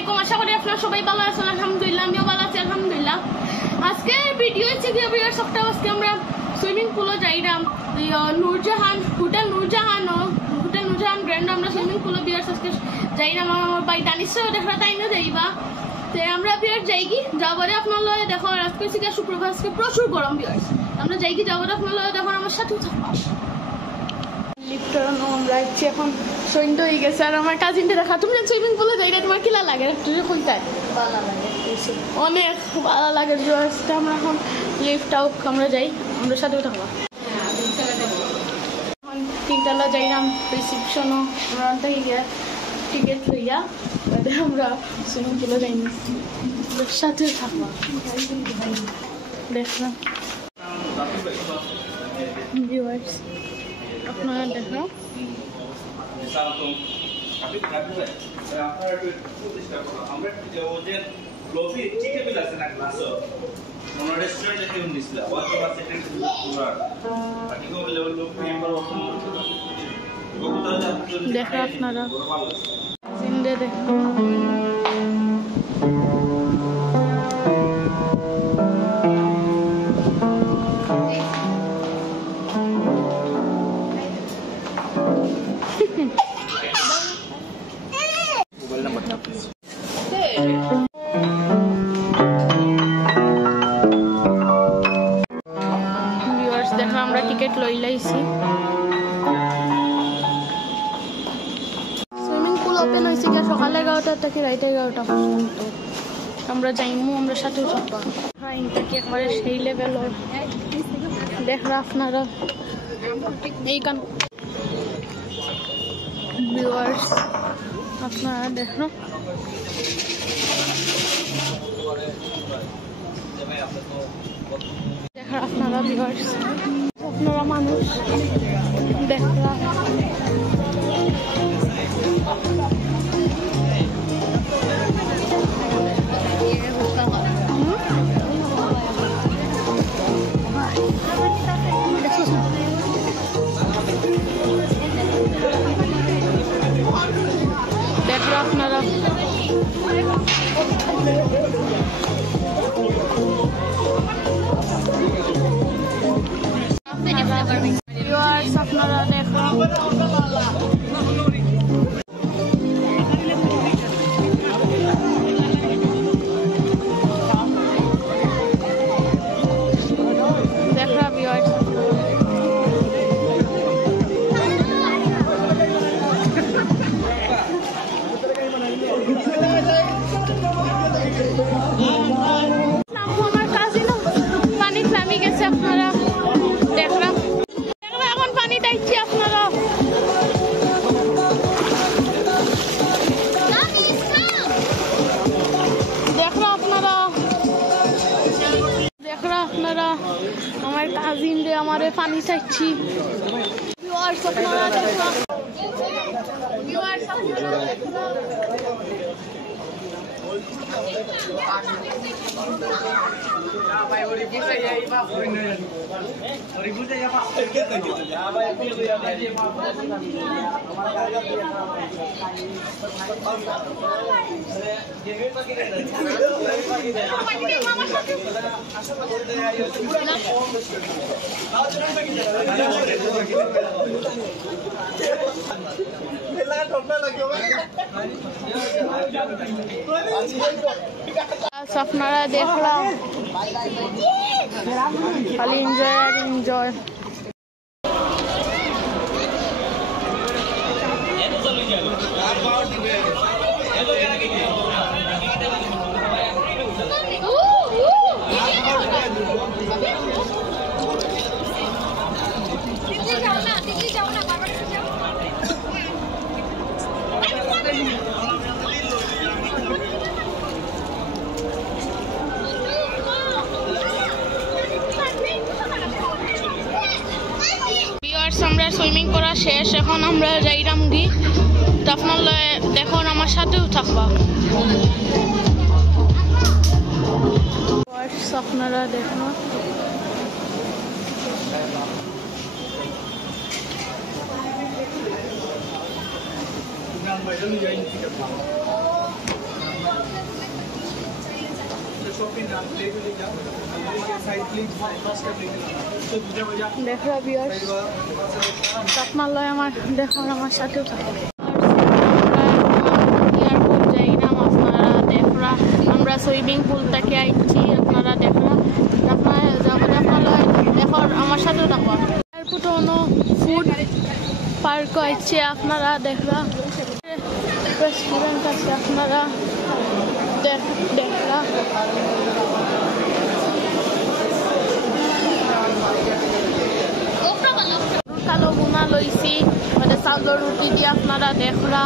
আলাইকুম, আশা করি আপনারা সবাই ভালো আছেন। আলহামদুলিল্লাহ, আমিও ভালো আছি আলহামদুলিল্লাহ। আজকে ভিডিও হচ্ছে কি ভিউয়ার্স, একটা আজকে আমরা সুইমিং পুলে যাইরাম নূরজাহান হোটেল নূরজাহান গ্র্যান্ড আমরা সুইমিং পুলে ভিউয়ার্স আজকে যাইরাম। আমার ভাই দানিশও দেখা তাই না যাইবা তে আমরা ভিউয়ার্স যাই কি যাবারে আপনারা দেখো। আজকে হচ্ছে শুক্রবার, আজকে প্রচুর গরম ভিউয়ার্স। আমরা যাই কি যাবারে আপনারা দেখো, আমার সাথে থাকবা। লিফটার আমরা ইচ্ছে এখন সন্ধ্যা হয়ে গেছে। আর আমার কাজিনটা দেখা, তুমি সুইমিং পুলে যাই না, তোমার কিলা লাগে একটু কইতাই? অনেক ভালো লাগে। আমরা এখন লিফটাও আমরা যাই, আমরা সাথেও থাকবো। এখন তিনতলা যাইলাম রিসিপশনও আমরা থেকে গিয়ে টিকিট লইয়া আমরা সুইমিং পুলে যাইনি, সাথেও থাকবো। দেখলাম ভিউয়ার্স, আপনারা দেখলাম দেখা আপনারা জিন্দে দেখো। দেখো আমরা টিকিট লই লাইছি। সুইমিং পুল ওপেন হয়েছে সকাল 11টা থেকে রাত 11টা পর্যন্ত। আমরা যাইমু, আমরা সাথেও থাকবো। ফাইন থেকে একবারে সেই লেভেলের দেখরা আপনারা এইখান ভিউয়ার্স, আপনারা দেখো দেখা আপনারা ভিউয়ার্স, আপনারা মানুষ দেখরা আপনারা আপনারা দেখো আমার কাজিন রে আমারে পানি চাইছি। ভিউয়ার্স আপনারা দেখো, ভিউয়ার্স আপনারা আপনারা দেখলাম খালি এনজয় আর এনজয়। আমরা সুইমিং করা শেষ, এখন আমরা যাইরাম গি। আপনারা দেখো আমার সাথেও থাকবা। আপনারা দেখো দেখো ভিউয়ার্স তাপমাত্রা আমার দেখো আমার সাথেও থাকে এয়ারপোর্ট যাই না আপনারা দেখরা আমরা সুইমিং পুল থেকে আইছি আপনারা দেখরা আপনারা যাবেন আপনারা দেখো আমার সাথেও থাকো এয়ারপোর্ট কোনো ফুড পার্ক আইছে আপনারা দেখরা রেস্টুরেন্ট আছে আপনারা দেখরা কালো গুনা লইছি মানে চাউলের রুটি দিয়ে আপনারা দেখরা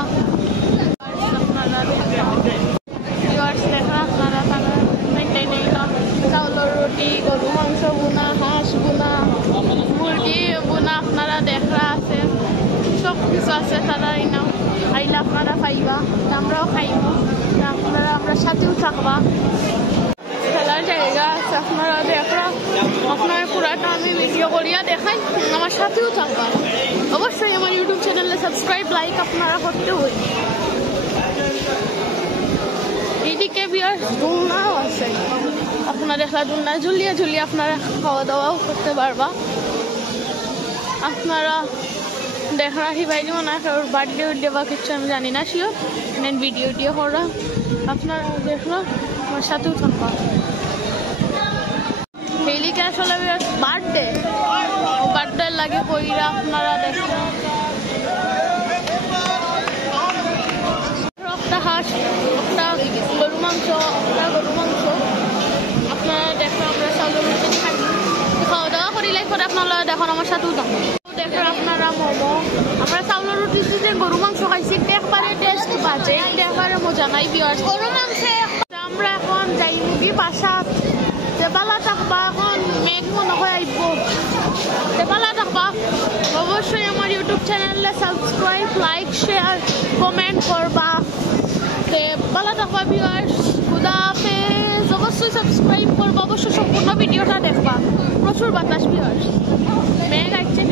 আপনারা দেখরা আপনারা চাউলের রুটি গরু মাংস গুনা হাঁস গুনা মুরগি গুনা আপনারা দেখরা আছে সব কিছু আছে তারা নাও আইলে আপনারা খাইবা আমরাও খাইব আপনারা আমরা সাথেও থাকবা খেলার জায়গা আছে আপনারা দেখরা আপনার পুরাটা আমি ভিডিও করিয়া দেখাই আমার সাথেও থাকবা অবশ্যই আমার ইউটিউব চ্যানেলে সাবস্ক্রাইব লাইক আপনারা করতে হই এইদিকে বিয়ার দুলনাও আছে আপনারা দেখলা দুলনা ঝুলিয়ে ঝুলিয়ে আপনারা খাওয়া দাওয়াও করতে পারবা আপনারা দেখরা হিবাইলি মনে ওর বার্থডে উঠে বা কিছু আমি জানি না শিওর নেন ভিডিও টিও করা আপনারা দেখলো আমার সাথেও থাকবা হেলিকে আসলে বার্থডে লাগে কইরা আপনারা দেখো একটা হাঁস একটা গরু মাংস আপনারা দেখো আমরা চাউলের রুটি খাই খাওয়া দাওয়া করিলে পরে আপনারা দেখুন আমার সাথেও থাকো দেখো আপনারা মোমো আমরা চাউলের রুটি যে গরু মাংস খাইছি একবারে টেস্ট বাজে একবারে মজা নাই বিয়ার গরু মাংস আমরা এখন যাই মুগি পাশাত বালা থাকবা এখন মেঘ মনে হয় আইব বালা থাকবা অবশ্যই আমার ইউটিউব চ্যানেলে সাবস্ক্রাইব লাইক শেয়ার কমেন্ট করবা বালা থাকবা ভিউয়ার্স খুদা হাফেজ অবশ্যই সাবস্ক্রাইব করবা অবশ্যই সম্পূর্ণ ভিডিওটা দেখবা প্রচুর বাতাস ভিউয়ার্স মেঘ আসছে